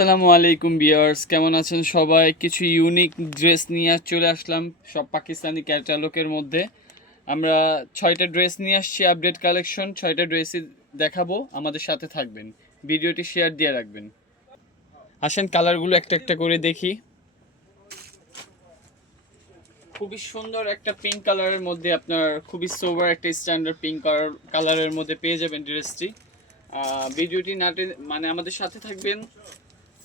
আসসালামু আলাইকুম ভিউয়ার্স, কেমন আছেন সবাই? কিছু ইউনিক ড্রেস নিয়ে চলে আসলাম সব পাকিস্তানি ক্যাটালগের মধ্যে। আমরা 6টা ড্রেস নিয়ে আসছি, আপডেট কালেকশন। 6টা ড্রেসই দেখাবো, আমাদের সাথে থাকবেন। ভিডিওটি শেয়ার দিয়ে রাখবেন। আসেন কালারগুলো একটা একটা করে দেখি। খুবই সুন্দর একটা পিঙ্ক কালারের মধ্যে, আপনার খুবই সোবার একটা স্ট্যান্ডার্ড পিঙ্ক কালারের মধ্যে পেয়ে যাবেন ড্রেসটি। ভিডিওটি নাটে মানে আমাদের সাথে থাকবেন।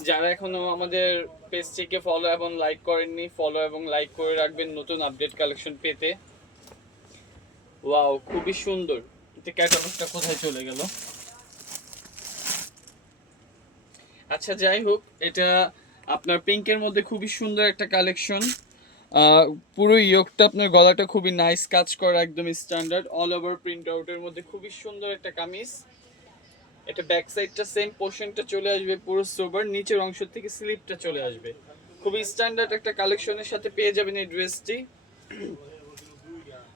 যারা এখনো আমাদের পেজটিকে ফলো এবং লাইক করেননি, ফলো এবং লাইক করে রাখবেন নতুন আপডেট কালেকশন পেতে। ওয়াও, খুবই সুন্দর। এটা ক্যাটালগটা কোথায় চলে গেল? আচ্ছা, যাই হোক, এটা আপনার পিঙ্কের মধ্যে খুবই সুন্দর একটা কালেকশন। পুরো ইয়োগটা আপনার গলাটা খুবই নাইস কাজ করা, একদম স্ট্যান্ডার্ড অল ওভার প্রিন্ট আউটের মধ্যে খুবই সুন্দর একটা কামিজ। এটা ব্যাক সাইডটা সেম পোর্শনটা চলে আসবে পুরো সোবার, নিচের অংশ থেকে স্লিপটা চলে আসবে। খুবই স্ট্যান্ডার্ড একটা কালেকশনের সাথে পেয়ে যাবেন এই ড্রেসটি।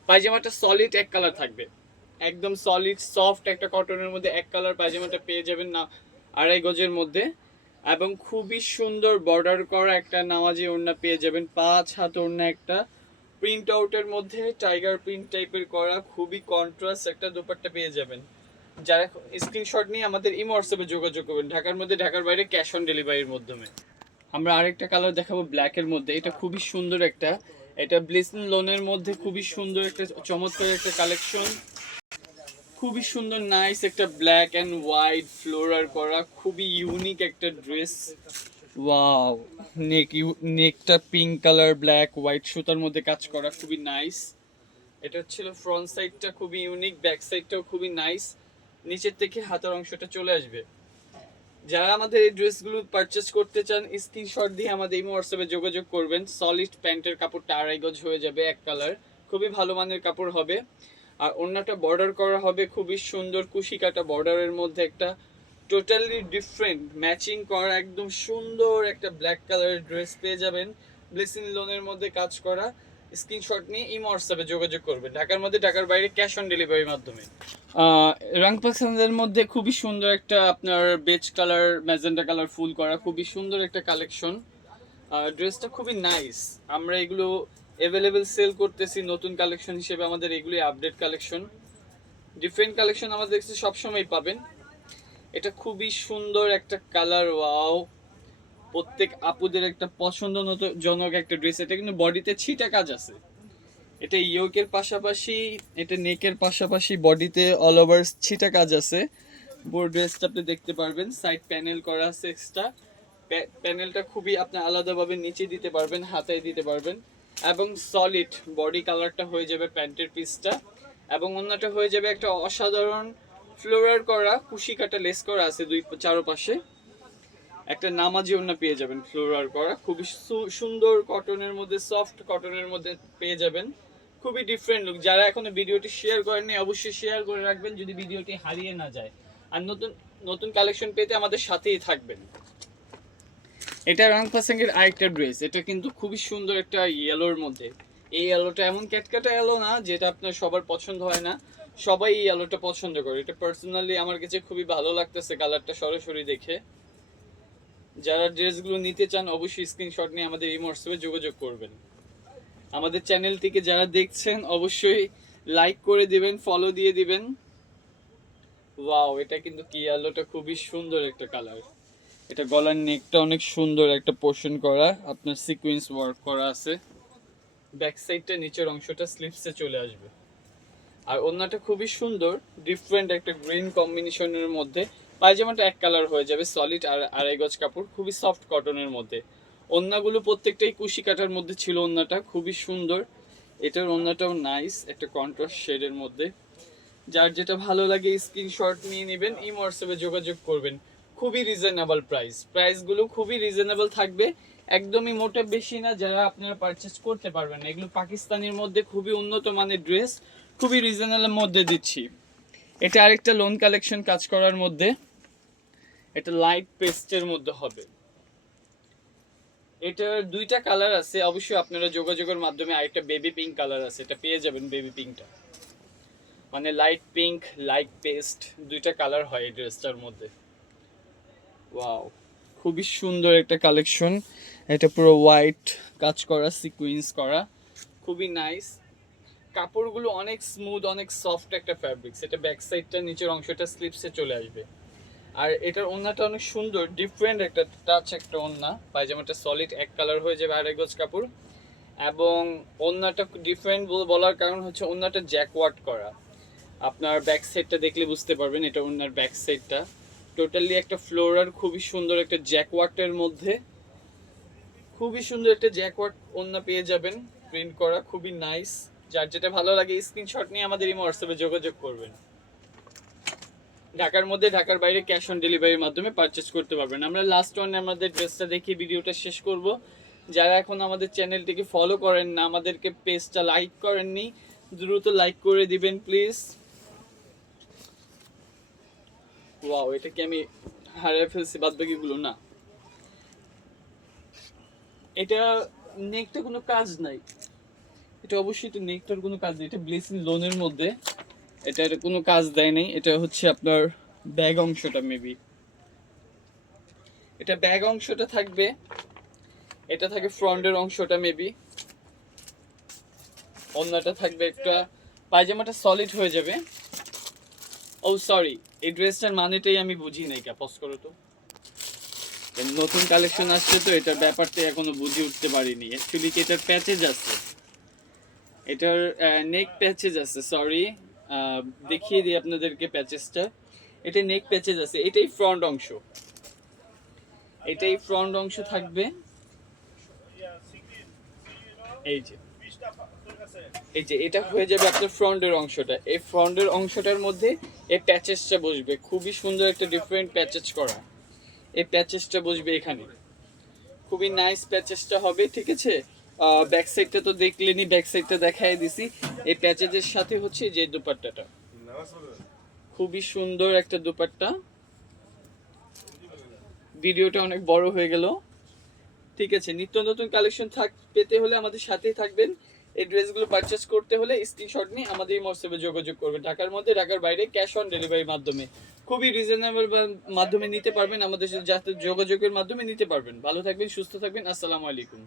পায়জামাটা সলিড এক কালার থাকবে, একদম সলিড সফট একটা কটনের মধ্যে এক কালার পায়জামাটা পেয়ে যাবেন না, 2.5 গজের মধ্যে। এবং খুবই সুন্দর বর্ডার করা একটা নামাজি ওড়না পেয়ে যাবেন, 5 হাত ওড়না একটা প্রিন্ট আউটের মধ্যে টাইগার প্রিন্ট টাইপের করা, খুবই কন্ট্রাস্ট একটা দোপাট্টা পেয়ে যাবেন। যারা স্ক্রিনশট নিয়ে আমাদের ইমো হোয়াটসঅ্যাপে যোগাযোগ করবেন, ঢাকার মধ্যে ঢাকার বাইরে ক্যাশ অন ডেলিভারির মাধ্যমে। আমরা আরেকটা কালার দেখাবো ব্ল্যাকের মধ্যে, এটা খুবই সুন্দর একটা, এটা ব্লিসিং লোনের মধ্যে খুবই সুন্দর একটা চমৎকার একটা কালেকশন। খুবই সুন্দর নাইস একটা ব্ল্যাক অ্যান্ড হোয়াইট ফ্লোরার করা, খুবই ইউনিক একটা ড্রেস। ওয়াও, নেকটা পিঙ্ক কালার ব্ল্যাক হোয়াইট সুতার মধ্যে কাজ করা, খুবই নাইস। এটা ছিল ফ্রন্ট সাইডটা খুবই ইউনিক, ব্যাক সাইডটাও খুবই নাইস। নিচের থেকে হাতের অংশটা চলে আসবে। যারা আমাদের এই ড্রেসগুলো পারচেস করতে চান, স্ক্রিনশট দিয়ে আমাদের এই হোয়াটসঅ্যাপে যোগাযোগ করবেন। সলিড প্যান্টের কাপড়টা 2.5 গজ হয়ে যাবে, এক কালার, খুবই ভালো মানের কাপড় হবে। আর ওড়নাটা বর্ডার করা হবে খুবই সুন্দর কুশি কাটা বর্ডারের মধ্যে, একটা টোটালি ডিফারেন্ট ম্যাচিং করা একদম সুন্দর একটা ব্ল্যাক কালারের ড্রেস পেয়ে যাবেন, ব্লেসিং লোনের মধ্যে কাজ করা। স্ক্রিনশট নিয়ে ইমো হোয়াটসঅ্যাপে যোগাযোগ করবেন, ঢাকার মধ্যে ঢাকার বাইরে ক্যাশ অন ডেলিভারির মাধ্যমে। রং পাকিস্তানের মধ্যে খুবই সুন্দর একটা আপনার বেজ কালার ম্যাজেন্টা কালার ফুল করা, খুবই সুন্দর একটা কালেকশন। ড্রেসটা খুবই নাইস। আমরা এগুলো অ্যাভেলেবেল সেল করতেছি নতুন কালেকশন হিসেবে, আমাদের এগুলোই আপডেট কালেকশন। ডিফারেন্ট কালেকশন আমাদের কাছে সবসময় পাবেন। এটা খুবই সুন্দর একটা কালার, ওয়াও, প্রত্যেক আপুদের একটা পছন্দজনক একটা ড্রেস। এটা কিন্তু বডিতে ছিটা কাজ আছে, এটা ইয়োকের পাশাপাশি, এটা নেকের পাশাপাশি বডিতে অল ওভার ছিটা কাজ আছে। পুরো ড্রেসটা আপনি দেখতে পারবেন, সাইড প্যানেল করা আছে এক্সট্রা। প্যানেলটা খুবই আপনি আলাদাভাবে নিচে দিতে পারবেন, হাতায় দিতে পারবেন। এবং সলিড বডি কালারটা হয়ে যাবে প্যান্টের পিসটা, এবং অন্যটা হয়ে যাবে একটা অসাধারণ ফ্লোরার করা কুশি কাটা লেস করা আছে দুই চারপাশে। একটা নামাজি ওড়না পেয়ে যাবেন ফ্লোরার করা, খুবই সুন্দর কটনের মধ্যে, সফট কটনের মধ্যে পেয়ে যাবেন। খুবই ডিফারেন্ট লুক। যারা এখনো ভিডিওটি শেয়ার করেননি অবশ্যই শেয়ার করে রাখবেন, যদি ভিডিওটি হারিয়ে না যায়। আর নতুন নতুন কালেকশন পেতে আমাদের সাথেই থাকবেন। এটা রং পাসাঙ্গের আরেকটা ড্রেস, এটা কিন্তু খুবই সুন্দর একটা ইয়েলোর মধ্যে। এই ইয়েলোটা এমন ক্যাটকাটা ইয়েলো না যেটা আপনার সবার পছন্দ হয় না, সবাই এই ইয়েলোটা পছন্দ করে। এটা পার্সোনালি আমার কাছে খুবই ভালো লাগতেছে কালারটা সরাসরি দেখে। যারা ড্রেসগুলো নিতে চান অবশ্যই স্ক্রিনশট নিয়ে আমাদের এই হোয়াটসঅ্যাপে যোগাযোগ করবেন। আমাদের চ্যানেলটিকে যারা দেখছেন অবশ্যই লাইক করে দিবেন, ফলো দিয়ে দিবেন। ওয়াও, এটা কিন্তু কি আলোটা খুবই সুন্দর একটা কালার। এটা গলার নেকটা অনেক সুন্দর একটা পোর্শন করা, আপনার সিকোয়েন্স ওয়ার্ক করা আছে। ব্যাক সাইডটা নিচের অংশটা স্লিপসে চলে আসবে। আর ওড়নাটা খুবই সুন্দর, ডিফারেন্ট একটা গ্রিন কম্বিনেশনের মধ্যে। পায়জামাটা এক কালার হয়ে যাবে, সলিড আর 2.5 গজ কাপড়, খুবই সফট কটনের মধ্যে। ওড়নাগুলো প্রত্যেকটাই কুশি কাটার মধ্যে ছিল, ওড়নাটা খুবই সুন্দর। এটার ওড়নাটাও নাইস, একটা কন্ট্রাস্ট শেডের মধ্যে। যার যেটা ভালো লাগে স্ক্রিনশট নিয়ে নেবেন, এই হোয়াটসঅ্যাপে যোগাযোগ করবেন। খুবই রিজনেবল প্রাইসগুলো খুবই রিজনেবল থাকবে, একদমই মোটে বেশি না, যারা আপনারা পারচেস করতে পারবেন। এগুলো পাকিস্তানের মধ্যে খুবই উন্নত মানের ড্রেস, খুবই রিজনেবলের মধ্যে দিচ্ছি। এটা আরেকটা লোন কালেকশন কাজ করার মধ্যে, এটা লাইট পেস্টের মধ্যে হবে। এটার দুইটা কালার আছে, অবশ্যই আপনারা যোগাযোগের মাধ্যমে আরেকটা বেবি পিঙ্ক কালার আছে, এটা পেয়ে যাবেন। বেবি পিঙ্কটা মানে লাইট পিঙ্ক লাইট পেস্ট দুইটা কালার হয় এই ড্রেসটার মধ্যে। ওয়াও, খুবই সুন্দর একটা কালেকশন। এটা পুরো হোয়াইট কাজ করা, সিকুয়েন্স করা, খুবই নাইস। কাপড়গুলো অনেক স্মুথ, অনেক সফট একটা ফ্যাব্রিক্স। এটা ব্যাক সাইডটা, নিচের অংশটা স্লিপসে চলে আসবে। আর এটার ওড়নাটা অনেক সুন্দর, ডিফারেন্ট একটা টাচ একটা ওড়না। পায়জামাটা সলিড এক কালার হয়ে যাবে, আড়াই গজ কাপড়। এবং ওড়নাটা ডিফারেন্ট বলার কারণ হচ্ছে ওড়নাটা জ্যাকওয়ার্ড করা। আপনার ব্যাক সাইডটা দেখলে বুঝতে পারবেন, এটা ওড়নার ব্যাক সাইডটা টোটালি একটা ফ্লোরার, খুবই সুন্দর একটা জ্যাকওয়ার্টের মধ্যে, খুবই সুন্দর একটা জ্যাকওয়ার্ট ওড়না পেয়ে যাবেন, প্রিন্ট করা, খুবই নাইস। যার যেটা ভালো লাগে স্ক্রিনশট নিয়ে আমাদের এই হোয়াটসঅ্যাপে যোগাযোগ করবেন। ঢাকার মধ্যে, ঢাকার বাইরে ক্যাশ অন ডেলিভারির মাধ্যমে পারচেস করতে পারবেন। আমরা লাস্ট ওয়ানে আমাদের ড্রেসটা দেখে ভিডিওটা শেষ করব। যারা এখন আমাদের চ্যানেলটিকে ফলো করেন না, আমাদেরকে পেজটা লাইক করেননি, দ্রুত লাইক করে দিবেন প্লিজ। ওয়াও, এটা কি আমি হারিয়ে ফেলছি বাদ বাকিগুলো? না, এটা নেকটা কোনো কাজ নাই, এটা অবশ্যই তো নেকটার কোনো কাজ নেই। এটা ব্লেসিং লোনের মধ্যে, এটা কোনো কাজ দেয় নাই। এটা হচ্ছে আপনার ব্যাগ অংশটা, মেবি এটা ব্যাগ অংশটা থাকবে, এটা থাকে ফ্রন্টের অংশটা মেবি। অন্যটা থাকবে একটা, পায়জামাটা সলিড হয়ে যাবে। ও সরি, এই ড্রেসটার মানেটাই আমি বুঝি নাই, পজ করো তো। নতুন কালেকশন আসছে তো, এটার ব্যাপারটা এখনো বুঝে উঠতে পারিনি। অ্যাকচুয়ালি কি এটার প্যাচেজ আছে, এটার নেক প্যাচেজ আছে, সরি দেখিয়ে দিই আপনাদেরকে প্যাচেসটা। এটা নেক প্যাচেজ আছে, এটাই ফ্রন্ট অংশ, এটাই ফ্রন্ট অংশ থাকবে। এই যে, এই যে এটা হয়ে যাবে আপনার ফ্রন্টের অংশটা। এই ফ্রন্টের অংশটার মধ্যে এই প্যাচেসটা বসবে, খুবই সুন্দর একটা ডিফারেন্ট প্যাচেস করা। এই প্যাচেসটা বসবে এখানে, খুবই নাইস প্যাচেসটা হবে, ঠিক আছে। ব্যাক সাইডটা তো দেখলেনি, ব্যাক সাইডটা দেখাই দিছি। এই প্যাচেজের সাথে হচ্ছে যে দুপাট্টাটা, খুবই সুন্দর একটা দুপাট্টা। ভিডিওটা অনেক বড় হয়ে গেল, ঠিক আছে। নিত্য নতুন কালেকশন পেতে হলে আমাদের সাথেই থাকবেন। এই ড্রেসগুলো পারচেস করতে হলে স্ক্রিনশট নিয়ে আমাদের এই হোয়াটসঅ্যাপে যোগাযোগ করবেন। ঢাকার মধ্যে, ঢাকার বাইরে ক্যাশ অন ডেলিভারির মাধ্যমে, খুবই রিজনেবল মাধ্যমে নিতে পারবেন, আমাদের সাথে যোগাযোগের মাধ্যমে নিতে পারবেন। ভালো থাকবেন, সুস্থ থাকবেন, আসসালামু আলাইকুম।